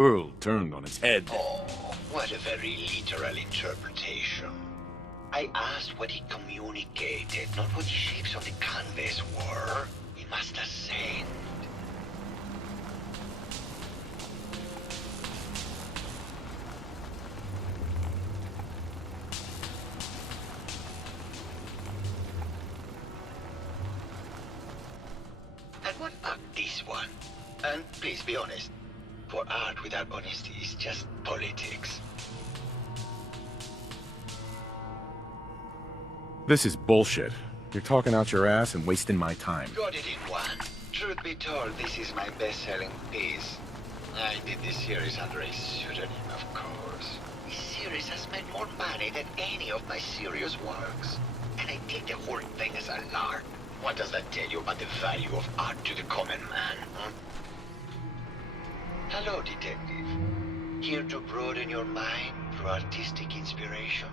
world turned on its head. Oh, what a very literal interpretation. I asked what he communicated, not what the shapes on the canvas were. He must ascend. And what about this one? And please be honest. For art without honesty is just politics. This is bullshit. You're talking out your ass and wasting my time. Got it in one. Truth be told, this is my best-selling piece. I did this series under a pseudonym, of course. This series has made more money than any of my serious works. And I take the whole thing as a lark. What does that tell you about the value of art to the common man, huh? Hello, detective. Here to broaden your mind through artistic inspiration?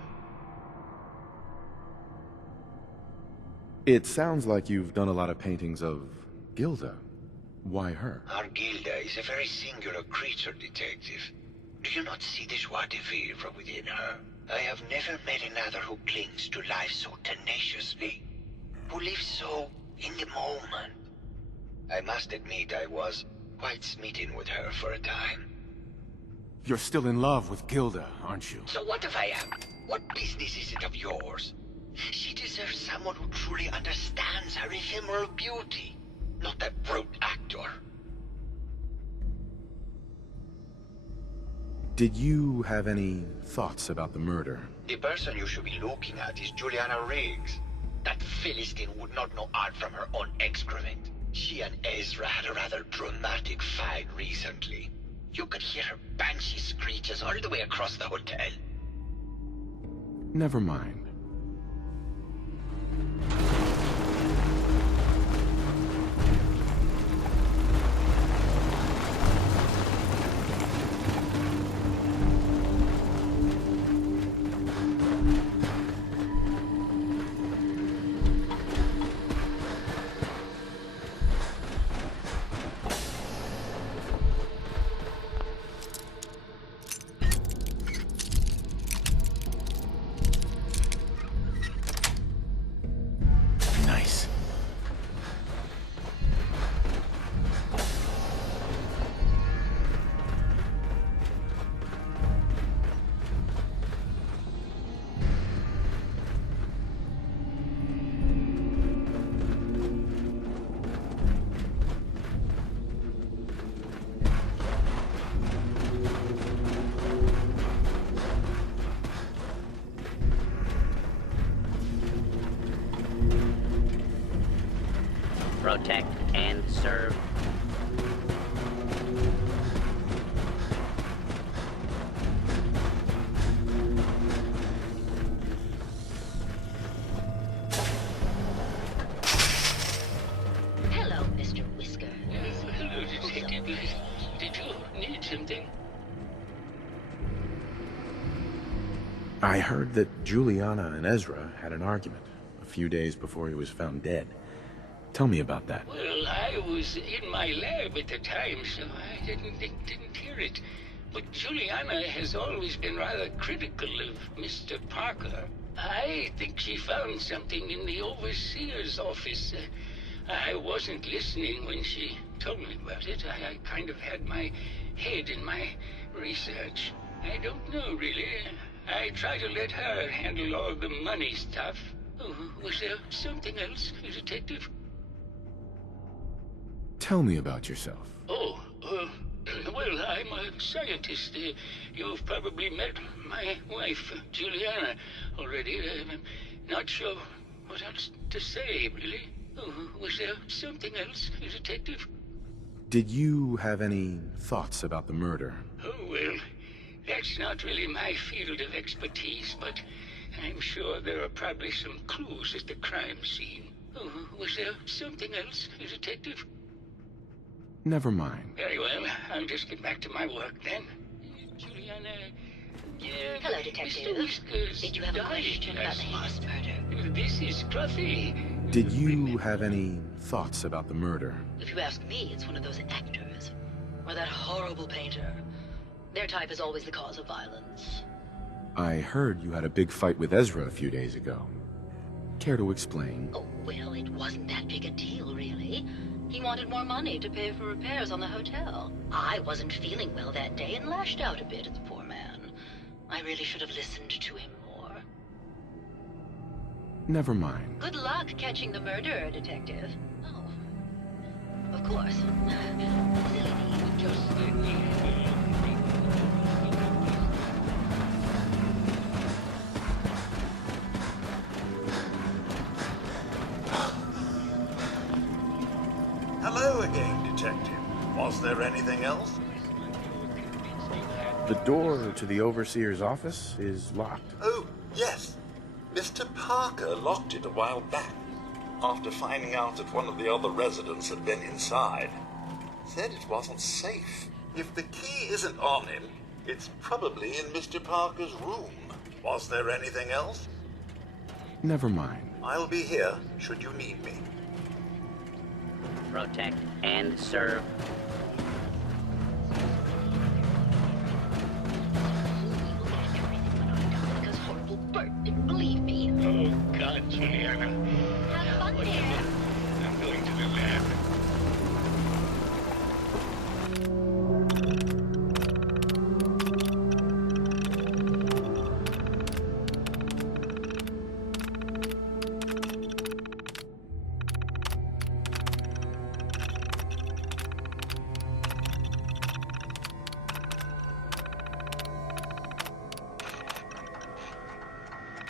It sounds like you've done a lot of paintings of Gilda. Why her? Our Gilda is a very singular creature, detective. Do you not see the joie de vivre within her? I have never met another who clings to life so tenaciously, who lives so in the moment. I must admit I was quite smitten with her for a time. You're still in love with Gilda, aren't you? So what if I am? What business is it of yours? She deserves someone who truly understands her ephemeral beauty, not that brute actor. Did you have any thoughts about the murder? The person you should be looking at is Juliana Riggs. That Philistine would not know art from her own excrement. She and Ezra had a rather dramatic fight recently. You could hear her banshee screeches all the way across the hotel. Never mind. Nice. Protect and serve. Hello, Mr. Whisker. Hello, Detective. Did you need something? I heard that Juliana and Ezra had an argument a few days before he was found dead. Tell me about that. Well, I was in my lab at the time, so I didn't hear it. But Juliana has always been rather critical of Mr. Parker. I think she found something in the overseer's office. I wasn't listening when she told me about it. I kind of had my head in my research. I don't know, really. I try to let her handle all the money stuff. Oh, was there something else, Detective? Tell me about yourself. Oh, well, I'm a scientist. You've probably met my wife, Juliana, already. I'm not sure what else to say, really. Oh, was there something else, Detective? Did you have any thoughts about the murder? Oh, well, that's not really my field of expertise, but I'm sure there are probably some clues at the crime scene. Oh, was there something else, Detective? Never mind. Very well. I'll just get back to my work then. Juliana... Hello, Detective. Mr. Whiskers Did you have a died question about the last Hayes murder? month. This is Scruffy. Did you have any thoughts about the murder? If you ask me, it's one of those actors. Or that horrible painter. Their type is always the cause of violence. I heard you had a big fight with Ezra a few days ago. Care to explain? Oh, well, it wasn't that big a deal, really. He wanted more money to pay for repairs on the hotel. I wasn't feeling well that day and lashed out a bit at the poor man. I really should have listened to him more. Never mind. Good luck catching the murderer, Detective. Oh, of course. Silly me. Just Hello again, Detective. Was there anything else? The door to the overseer's office is locked. Oh, yes. Mr. Parker locked it a while back, after finding out that one of the other residents had been inside. Said it wasn't safe. If the key isn't on him, it's probably in Mr. Parker's room. Was there anything else? Never mind. I'll be here, should you need me. Protect and serve. Because horrible Bert didn't believe me. oh God, Juliana. Have fun there. I'm going to the lab.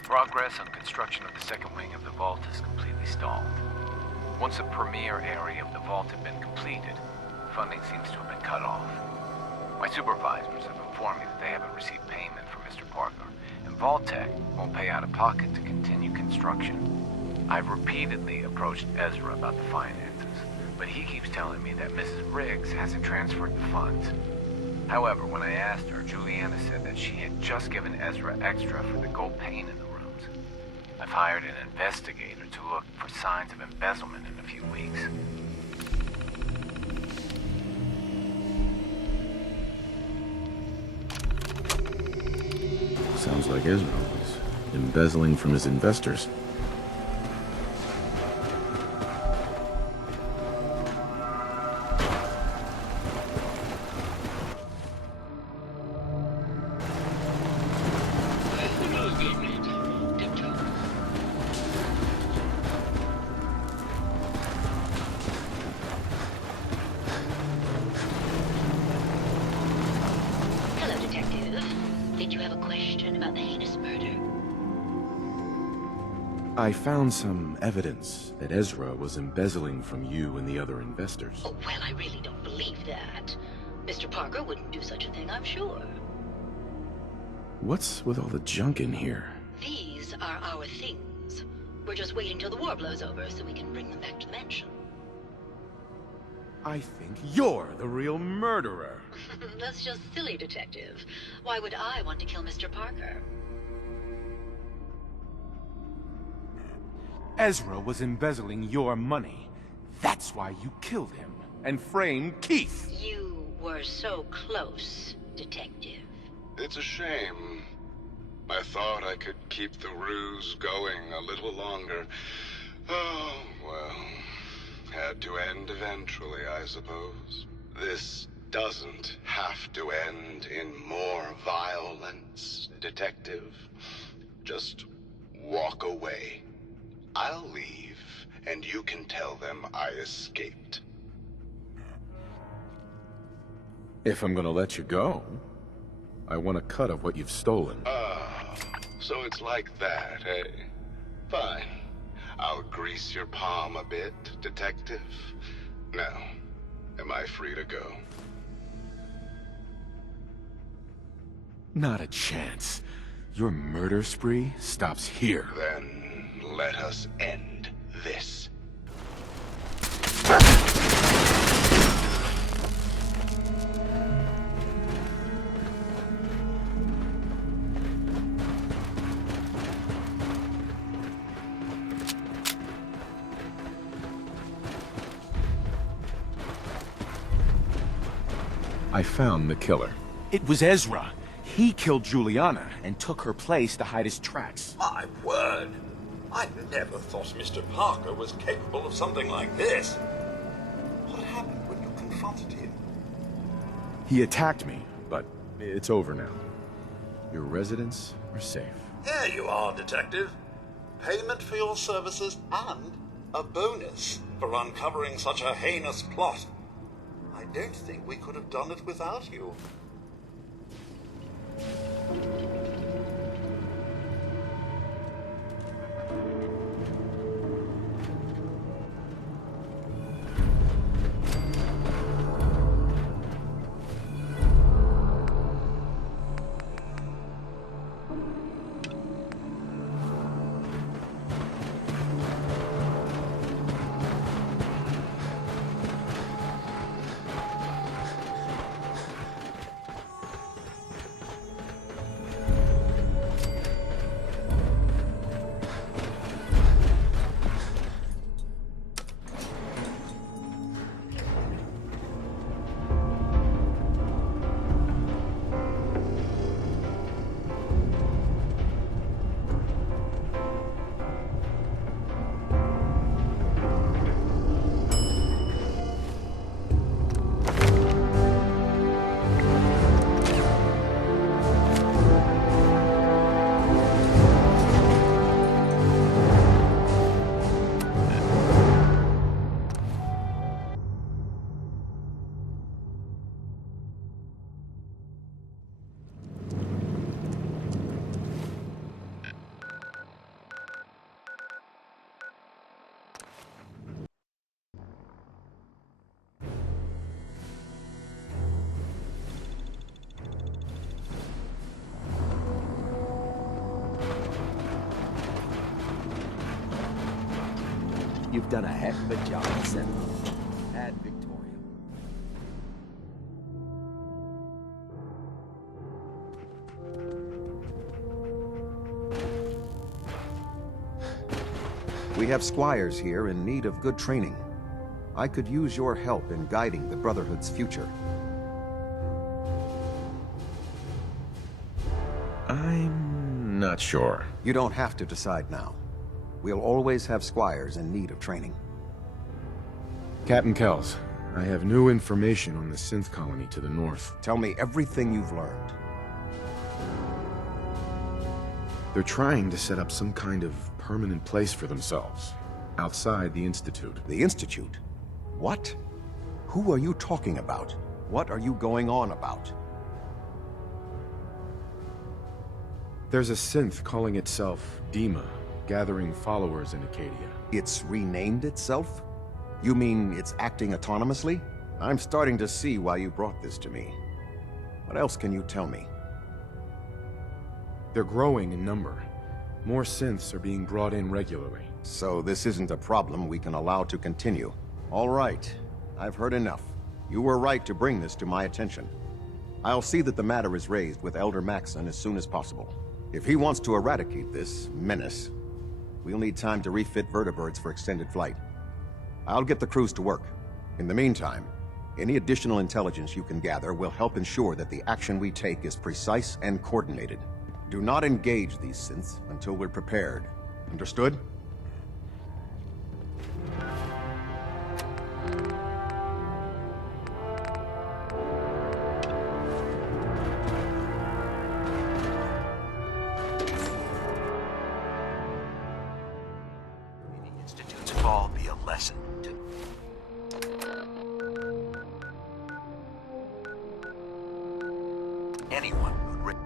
Progress on construction of the second wing of the vault is completely stalled. Once the premier area of the vault had been completed, funding seems to have been cut off. My supervisors have informed me that they haven't received payment from Mr. Parker, and Vault Tech won't pay out of pocket to continue construction. I've repeatedly approached Ezra about the finances, but he keeps telling me that Mrs. Riggs hasn't transferred the funds. However, when I asked her, Juliana said that she had just given Ezra extra for the gold paint in the rooms. I've hired an investigator to look for signs of embezzlement in a few weeks. Sounds like Ezra was embezzling from his investors. Hello, Detective. Did you have a question about the heinous murder? I found some evidence that Ezra was embezzling from you and the other investors. Oh, well, I really don't believe that. Mr. Parker wouldn't do such a thing, I'm sure. What's with all the junk in here? These are our things. We're just waiting till the war blows over so we can bring them back to the mansion. I think you're the real murderer. That's just silly, Detective. Why would I want to kill Mr. Parker? Ezra was embezzling your money. That's why you killed him and framed Keith. You were so close, Detective. It's a shame. I thought I could keep the ruse going a little longer. Oh, well. Had to end eventually, I suppose. This doesn't have to end in more violence, Detective. Just walk away. I'll leave, and you can tell them I escaped. If I'm gonna let you go, I want a cut of what you've stolen. Ah, so it's like that, eh? Fine. I'll grease your palm a bit, Detective. Now, am I free to go? Not a chance. Your murder spree stops here. Then let us end this. I found the killer. It was Ezra. He killed Juliana and took her place to hide his tracks. My word! I never thought Mr. Parker was capable of something like this. What happened when you confronted him? He attacked me, but it's over now. Your residents are safe. Here you are, Detective. Payment for your services and a bonus for uncovering such a heinous plot. I don't think we could have done it without you. You've done a heck of a job, Seth. At Victoria. We have squires here in need of good training. I could use your help in guiding the Brotherhood's future. I'm not sure. You don't have to decide now. We'll always have squires in need of training. Captain Kells, I have new information on the synth colony to the north. Tell me everything you've learned. They're trying to set up some kind of permanent place for themselves, outside the Institute. The Institute? What? Who are you talking about? What are you going on about? There's a synth calling itself Dima, gathering followers in Acadia. It's renamed itself? You mean it's acting autonomously? I'm starting to see why you brought this to me. What else can you tell me? They're growing in number. More synths are being brought in regularly. So this isn't a problem we can allow to continue. All right, I've heard enough. You were right to bring this to my attention. I'll see that the matter is raised with Elder Maxson as soon as possible. If he wants to eradicate this menace, we'll need time to refit vertibirds for extended flight. I'll get the crews to work. In the meantime, any additional intelligence you can gather will help ensure that the action we take is precise and coordinated. Do not engage these synths until we're prepared. Understood? The Institute's fall be a lesson to... anyone who'd...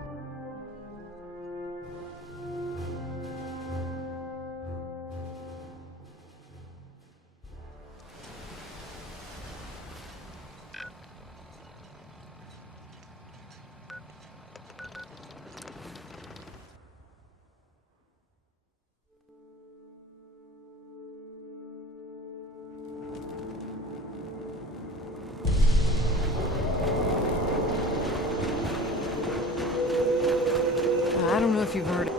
I don't know if you've heard.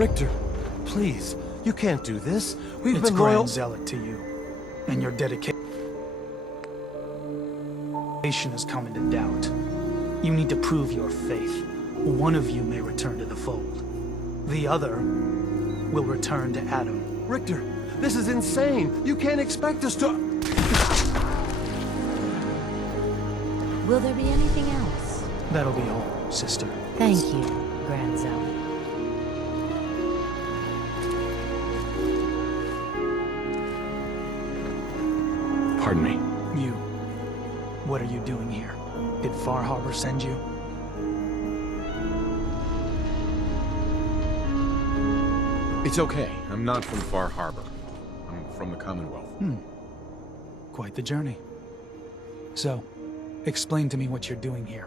Richter, please, you can't do this. We've It's been loyal. grand zealot to you, and your dedication has come into doubt. You need to prove your faith. One of you may return to the fold. The other will return to Adam. Richter, this is insane. You can't expect us to... Will there be anything else? That'll be all, sister. Thank you, Grand Zealot. Pardon me. You. What are you doing here? Did Far Harbor send you? It's okay. I'm not from Far Harbor. I'm from the Commonwealth. Quite the journey. So, explain to me what you're doing here.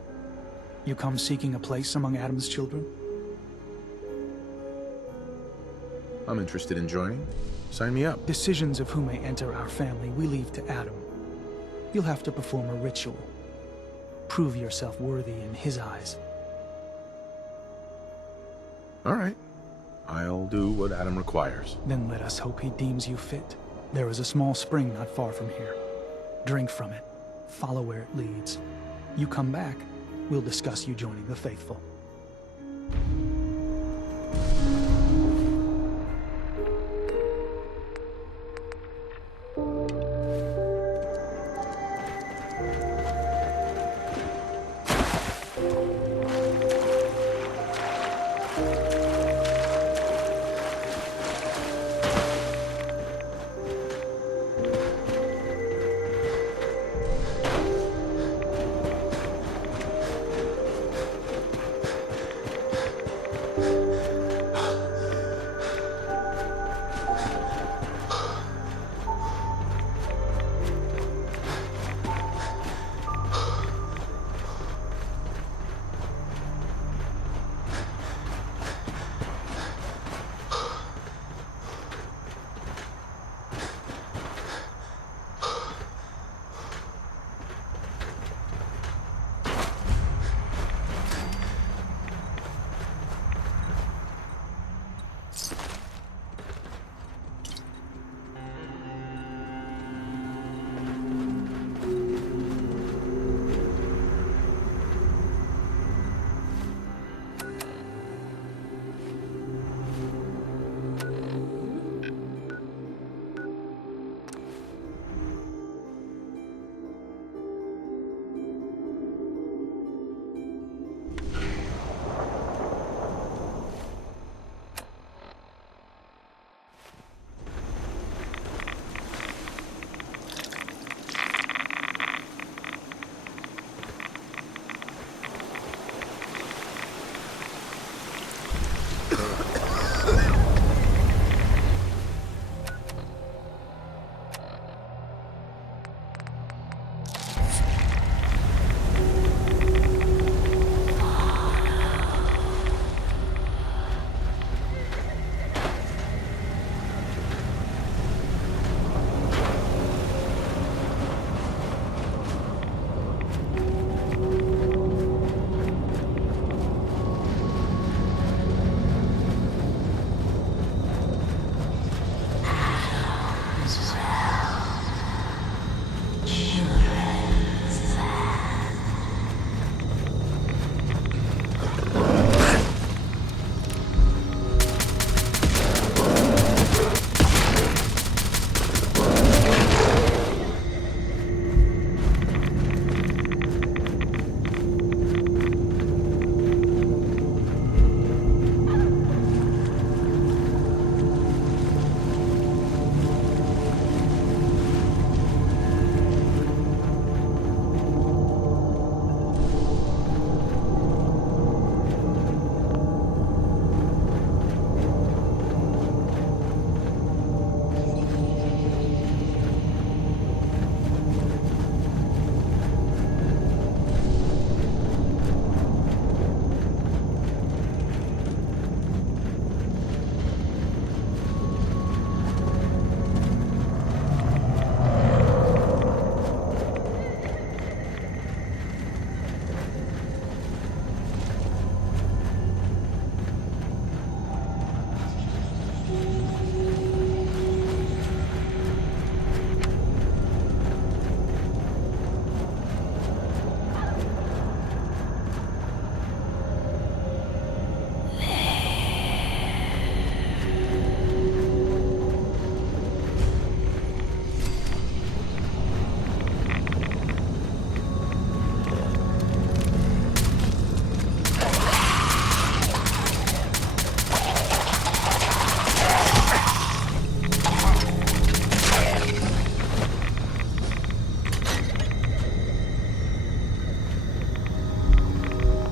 You come seeking a place among Adam's children? I'm interested in joining. Sign me up. Decisions of who may enter our family we leave to Adam. You'll have to perform a ritual. Prove yourself worthy in his eyes. All right. I'll do what Adam requires. Then let us hope he deems you fit. There is a small spring not far from here. Drink from it. Follow where it leads. You come back, we'll discuss you joining the faithful.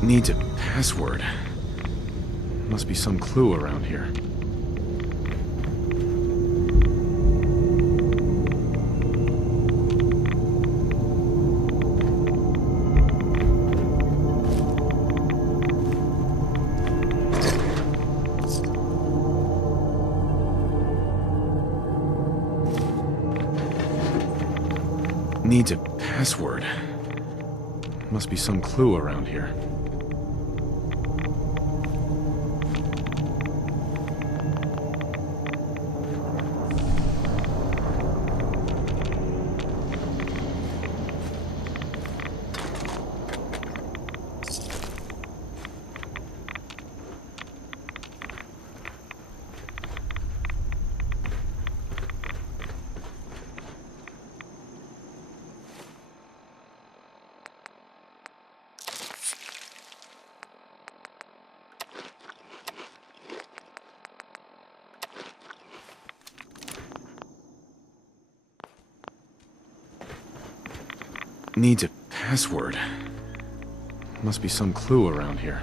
Needs a password. Must be some clue around here. Needs a password. Must be some clue around here. Needs a password. Must be some clue around here.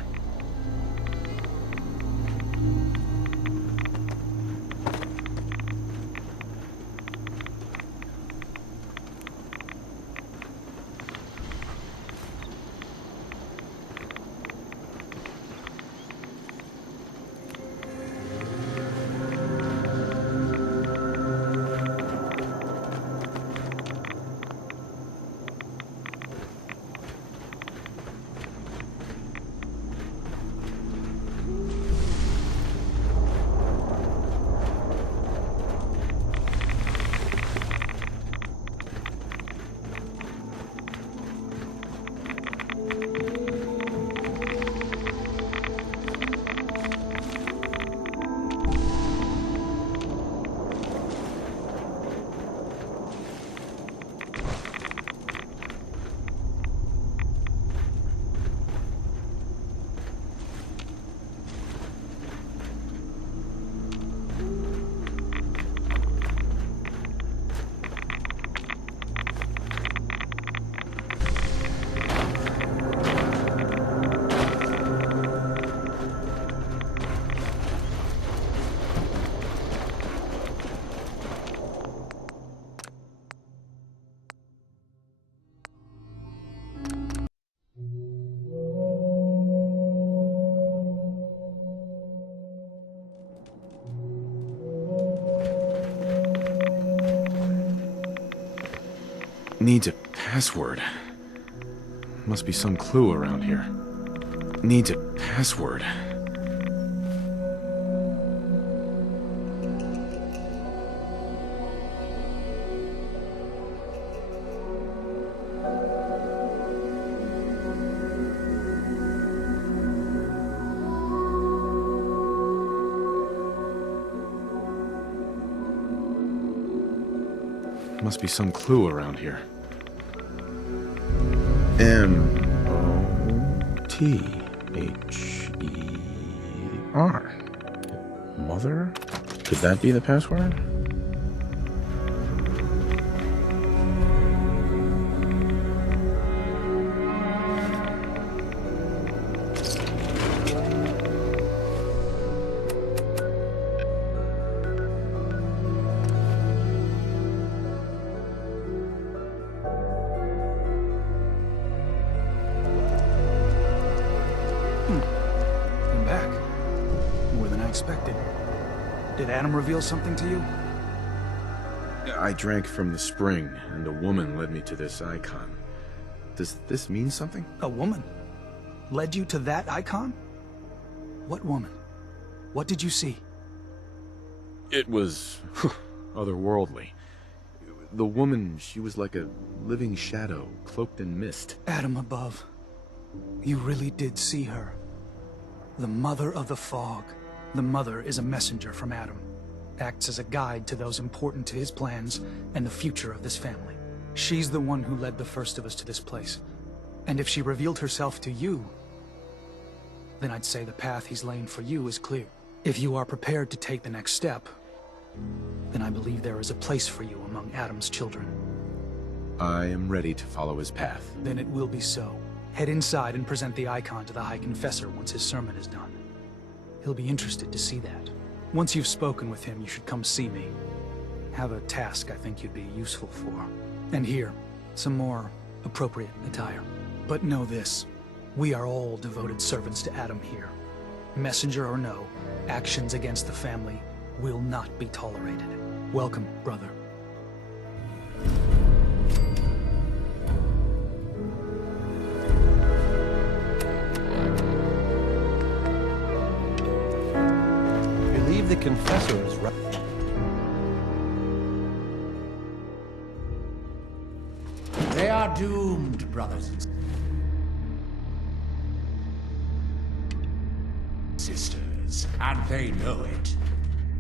Needs a password. Must be some clue around here. Needs a password. Must be some clue around here. M-O-T-H-E-R. Mother? Could that be the password? I'm back. More than I expected. Did Adam reveal something to you? I drank from the spring, and a woman led me to this icon. Does this mean something? A woman? Led you to that icon? What woman? What did you see? It was otherworldly. The woman, she was like a living shadow, cloaked in mist. Adam above. You really did see her. The Mother of the Fog. The Mother is a messenger from Adam. Acts as a guide to those important to his plans and the future of this family. She's the one who led the first of us to this place. And if she revealed herself to you, then I'd say the path he's laying for you is clear. If you are prepared to take the next step, then I believe there is a place for you among Adam's children. I am ready to follow his path. Then it will be so. Head inside and present the icon to the High Confessor once his sermon is done. He'll be interested to see that. Once you've spoken with him, you should come see me. Have a task I think you'd be useful for. And here, some more appropriate attire. But know this, we are all devoted servants to Adam here. Messenger or no, actions against the family will not be tolerated. Welcome, brother. Believe the confessor is right. They are doomed, brothers and sisters, and they know it.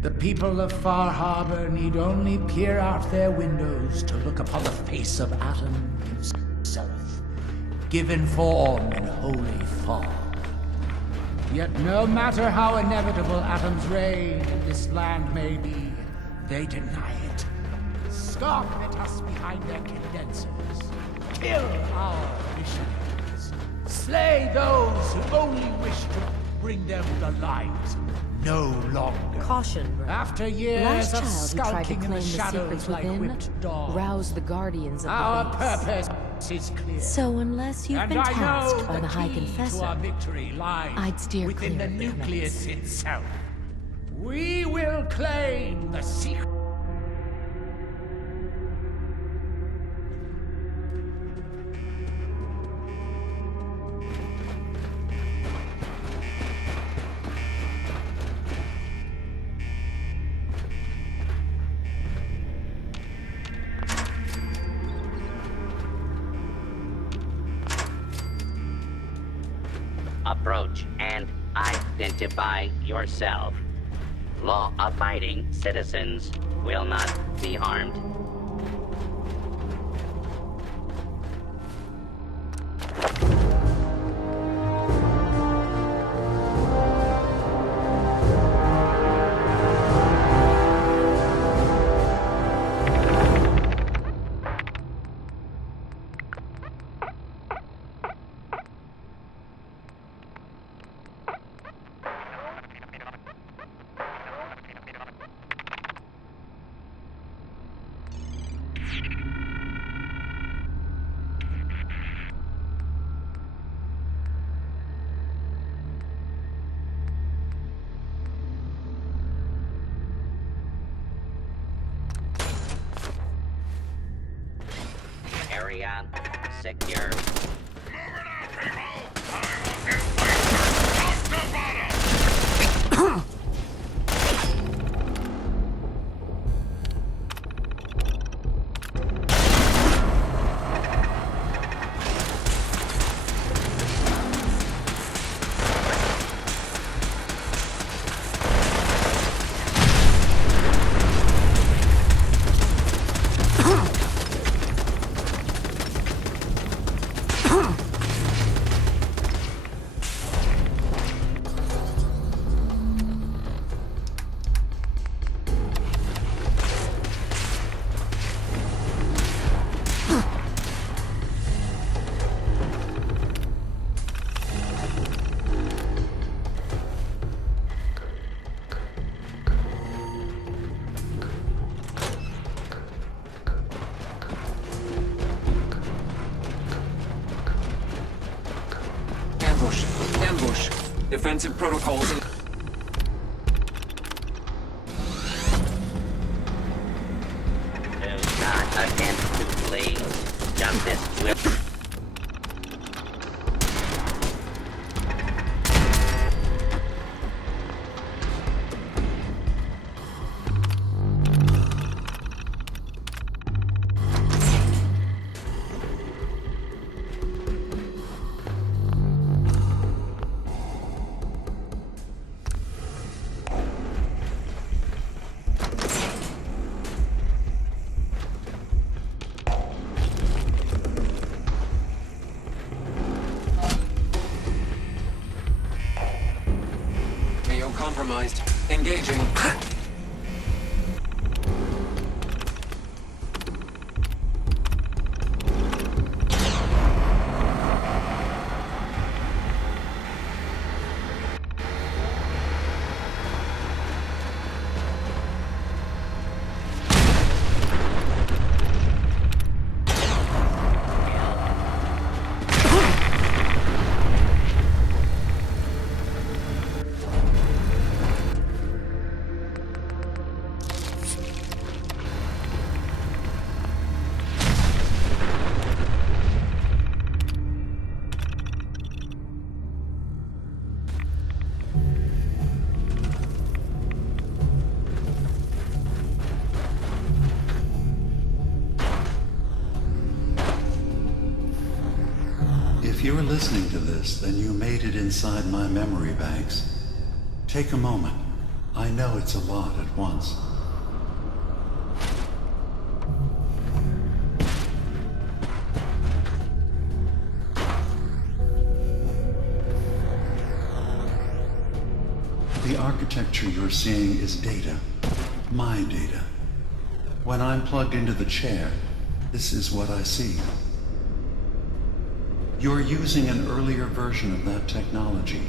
The people of Far Harbor need only peer out their windows to look upon the face of Adam himself, given form in holy fog. Yet no matter how inevitable Adam's reign in this land may be, they deny it. Scoff at us behind their condensers. Kill our missionaries. Slay those who only wish to bring them the light no longer. Caution, brother. After years Last of child who tried to skulking in claim the the shadows secrets like within whipped dogs, roused the guardians of our the base. purpose is clear. So unless you've And been I know tasked by the the High key Confessor, to our victory lies I'd steer within clear the of the nucleus Akrnz. itself. We will claim the secret. Approach and identify yourself. Law-abiding citizens will not be harmed. Area secure. Ambush! Ambush! Defensive protocols. Do not attempt to flee. Justice will... AO compromised. Engaging. If you're listening to this, then you made it inside my memory banks. Take a moment. I know it's a lot at once. The architecture you're seeing is data. My data. When I'm plugged into the chair, this is what I see. You're using an earlier version of that technology,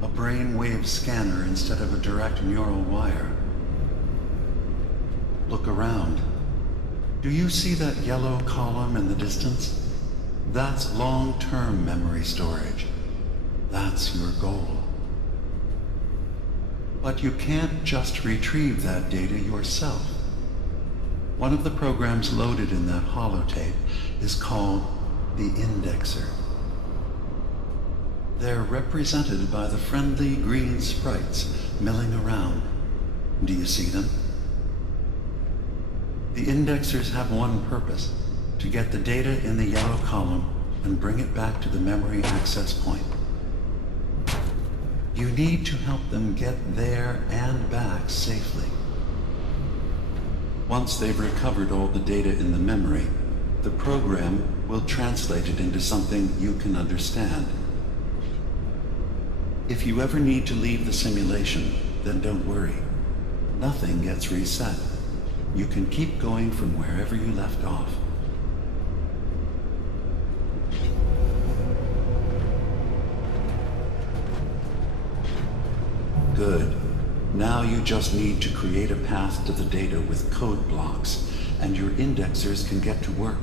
a brainwave scanner instead of a direct neural wire. Look around. Do you see that yellow column in the distance? That's long-term memory storage. That's your goal. But you can't just retrieve that data yourself. One of the programs loaded in that holotape is called the Indexer. They're represented by the friendly green sprites milling around. Do you see them? The indexers have one purpose: to get the data in the yellow column and bring it back to the memory access point. You need to help them get there and back safely. Once they've recovered all the data in the memory, the program will translate it into something you can understand. If you ever need to leave the simulation, then don't worry. Nothing gets reset. You can keep going from wherever you left off. Good. Now you just need to create a path to the data with code blocks, and your indexers can get to work.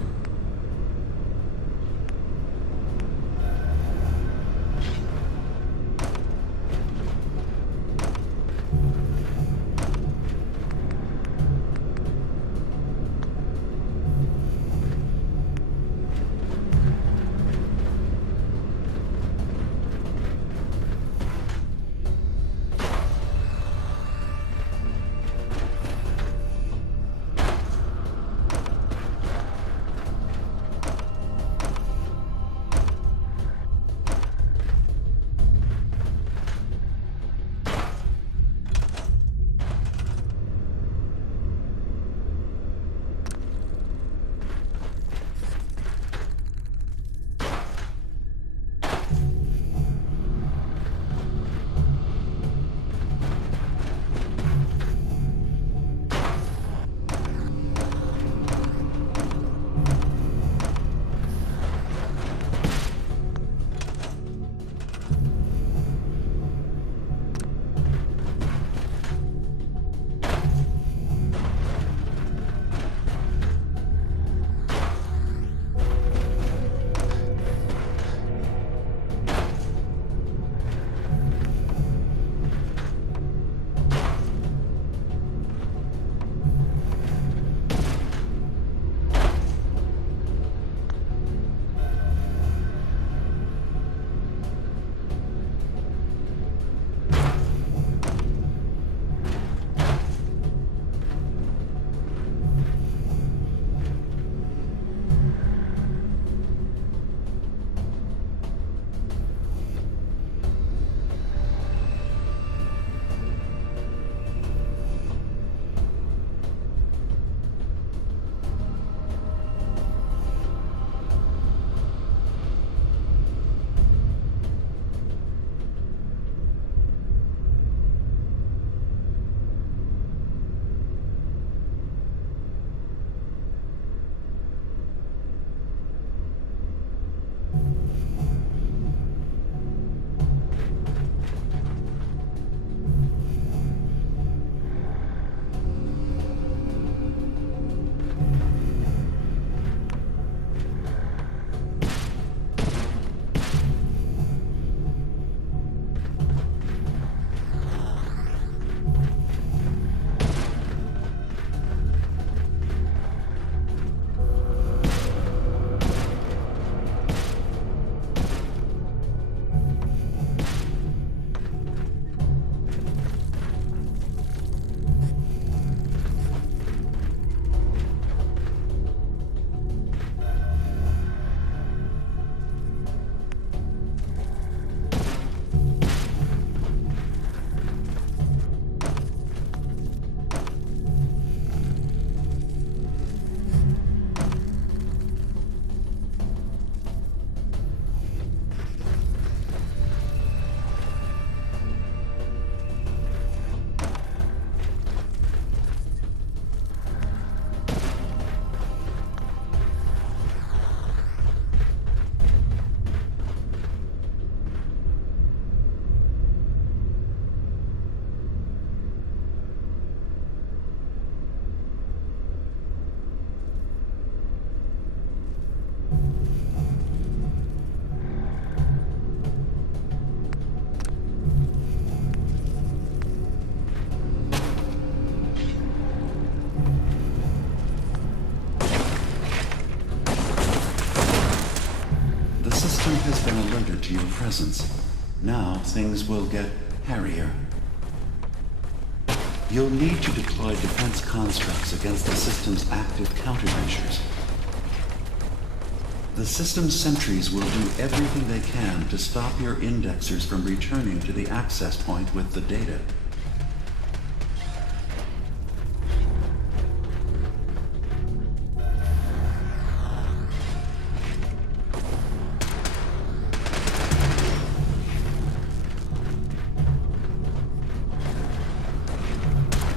system has been alerted to your presence. Now things will get hairier. You'll need to deploy defense constructs against the system's active countermeasures. The system's sentries will do everything they can to stop your indexers from returning to the access point with the data.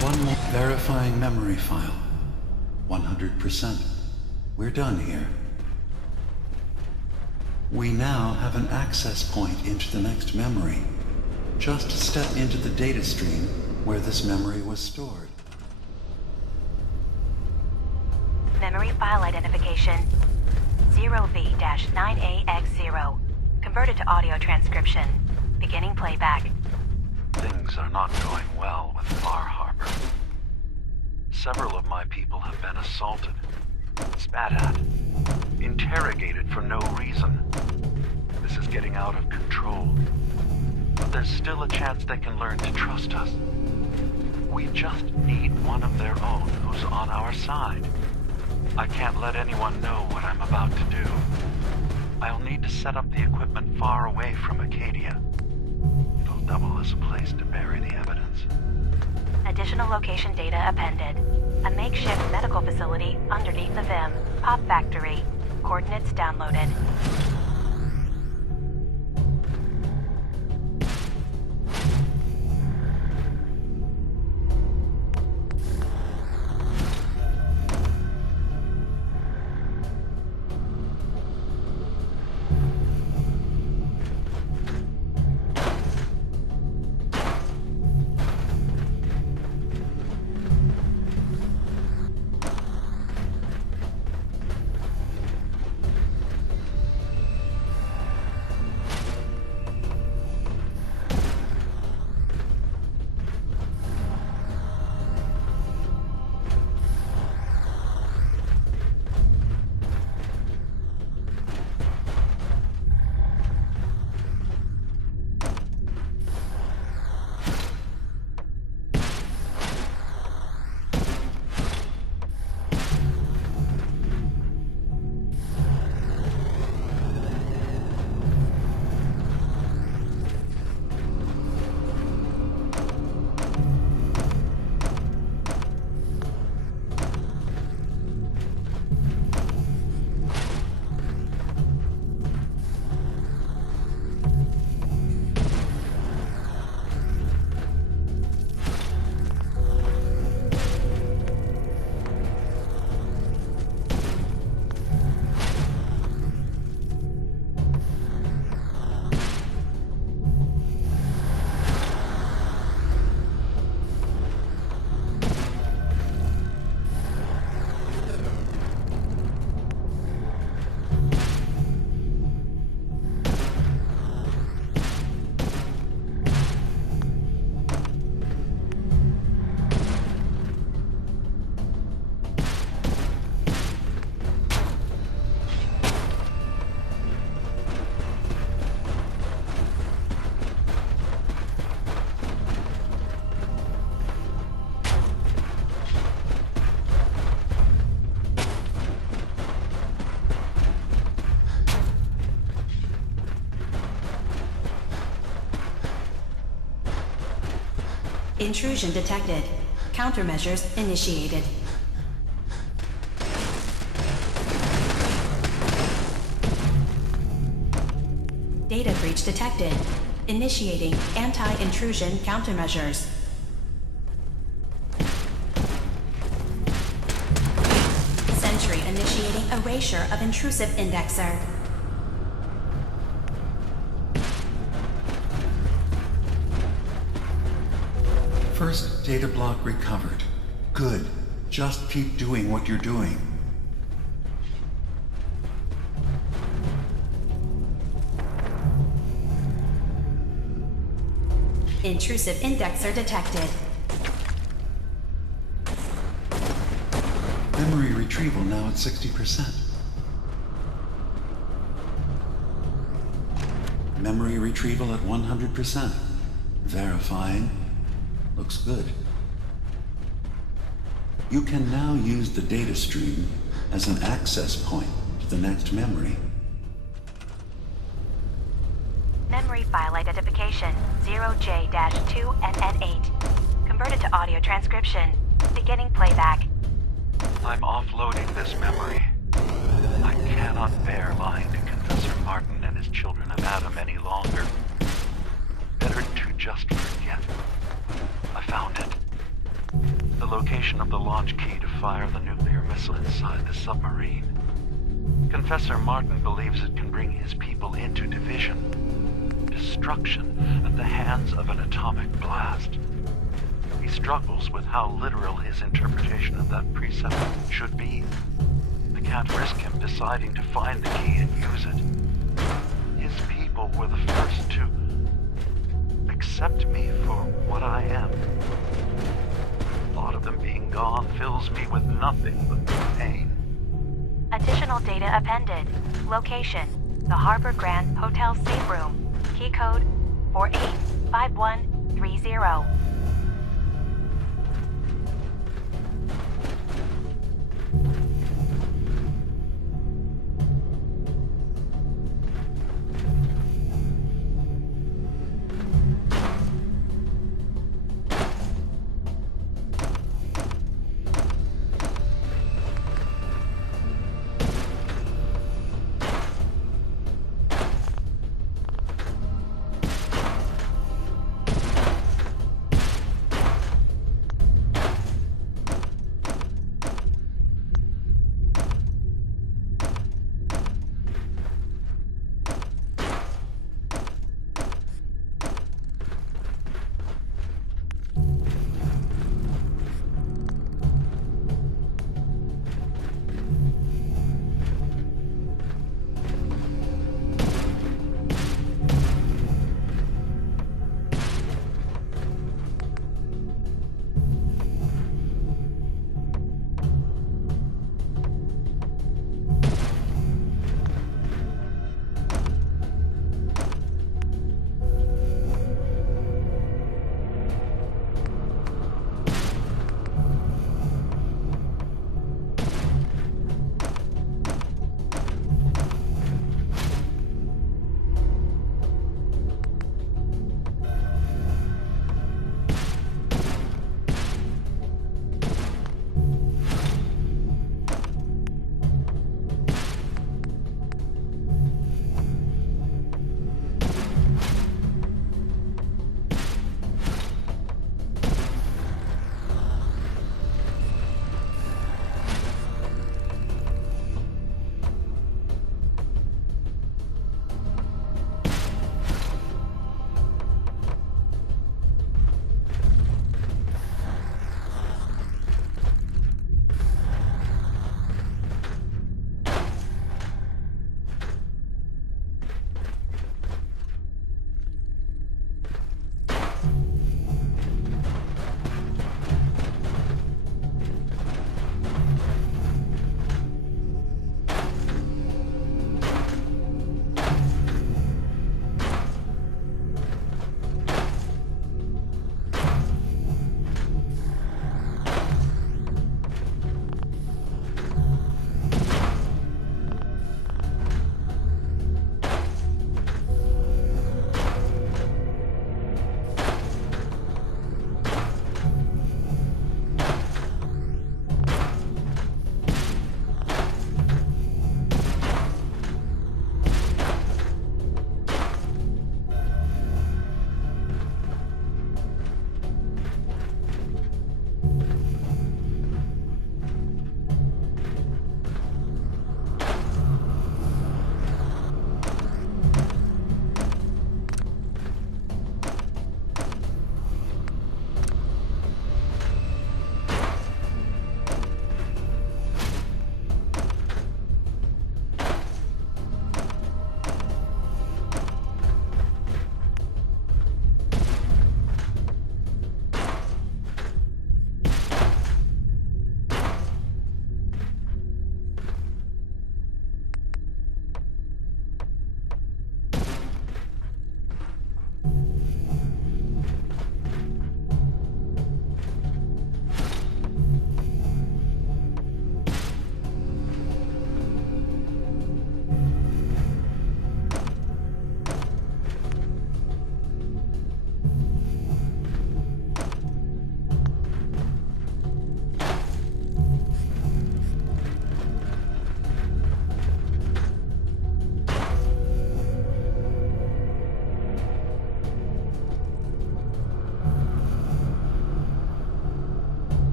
One more verifying memory file. 100%. We're done here. We now have an access point into the next memory. Just step into the data stream where this memory was stored. Memory file identification 0V-9AX0. Converted to audio transcription. Beginning playback. Things are not going well with Far Harbor. Several of my people have been assaulted, spat at, interrogated for no reason. This is getting out of control. But there's still a chance they can learn to trust us. We just need one of their own who's on our side. I can't let anyone know what I'm about to do. I'll need to set up the equipment far away from Acadia. It'll double as a place to bury the evidence. Additional location data appended. A makeshift medical facility underneath the VIM. Pop factory. Coordinates downloaded. Intrusion detected. Countermeasures initiated. Data breach detected. Initiating anti-intrusion countermeasures. Sentry initiating erasure of intrusive indexer. First data block recovered. Good. Just keep doing what you're doing. Intrusive indexer detected. Memory retrieval now at 60%. Memory retrieval at 100%. Verifying. Looks good. You can now use the data stream as an access point to the next memory. Memory file identification 0J-2NN8. Converted to audio transcription. Beginning playback. I'm offloading this memory. I cannot bear lying to Confessor Martin and his children of Adam any longer. Better to just forget. I found it. The location of the launch key to fire the nuclear missile inside the submarine. Confessor Martin believes it can bring his people into division. Destruction at the hands of an atomic blast. He struggles with how literal his interpretation of that precept should be. I can't risk him deciding to find the key and use it. His people were the first to accept me for what I am. The thought of them being gone fills me with nothing but pain. Additional data appended. Location: the Harbor Grand Hotel safe room. Key code 485130.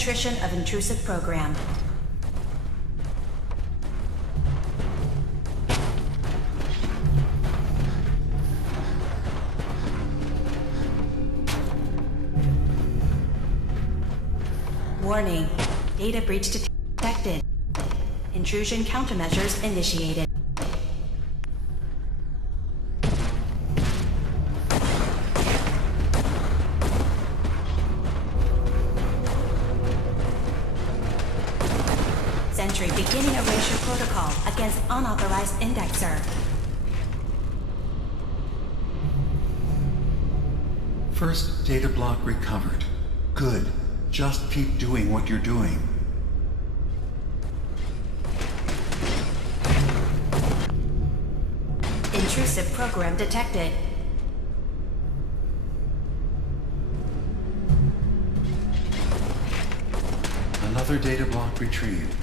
attrition of intrusive program. Warning. Data breach detected. Intrusion countermeasures initiated. Sentry beginning erasure protocol against unauthorized indexer. First data block recovered. Good. Just keep doing what you're doing. Intrusive program detected. Another data block retrieved.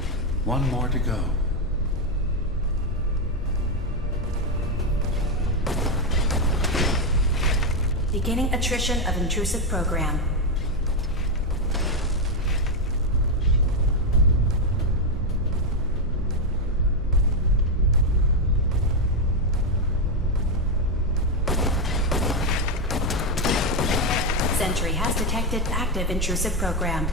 One more to go. Beginning attrition of intrusive program. Sentry has detected active intrusive program.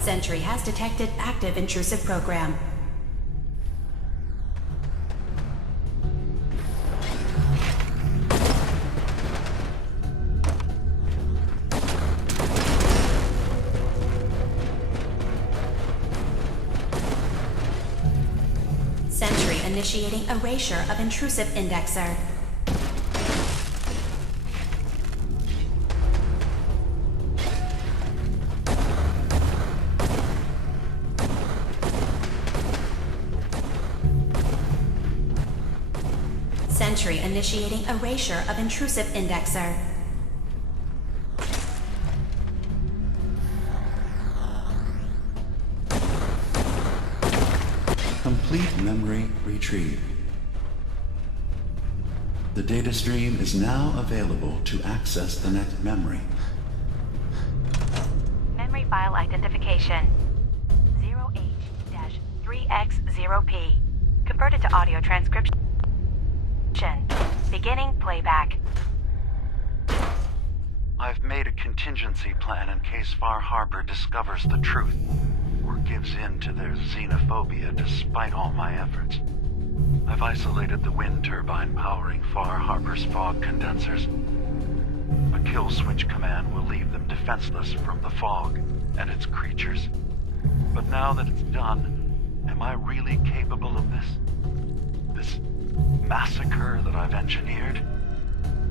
Sentry has detected active intrusive program. Sentry initiating erasure of intrusive indexer. Sentry initiating erasure of intrusive indexer. Complete memory retrieved. The data stream is now available to access the next memory. Memory file identification 08-3X0P. Converted to audio transcription. Beginning playback. I've made a contingency plan in case Far Harbor discovers the truth, or gives in to their xenophobia despite all my efforts. I've isolated the wind turbine powering Far Harbor's fog condensers. A kill switch command will leave them defenseless from the fog and its creatures. But now that it's done, am I really capable of this? This massacre that I've engineered?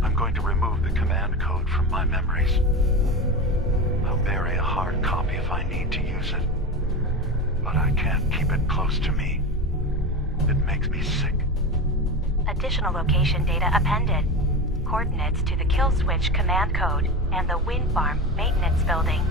I'm going to remove the command code from my memories. I'll bury a hard copy if I need to use it. But I can't keep it close to me. It makes me sick. Additional location data appended. Coordinates to the kill switch command code and the wind farm maintenance building.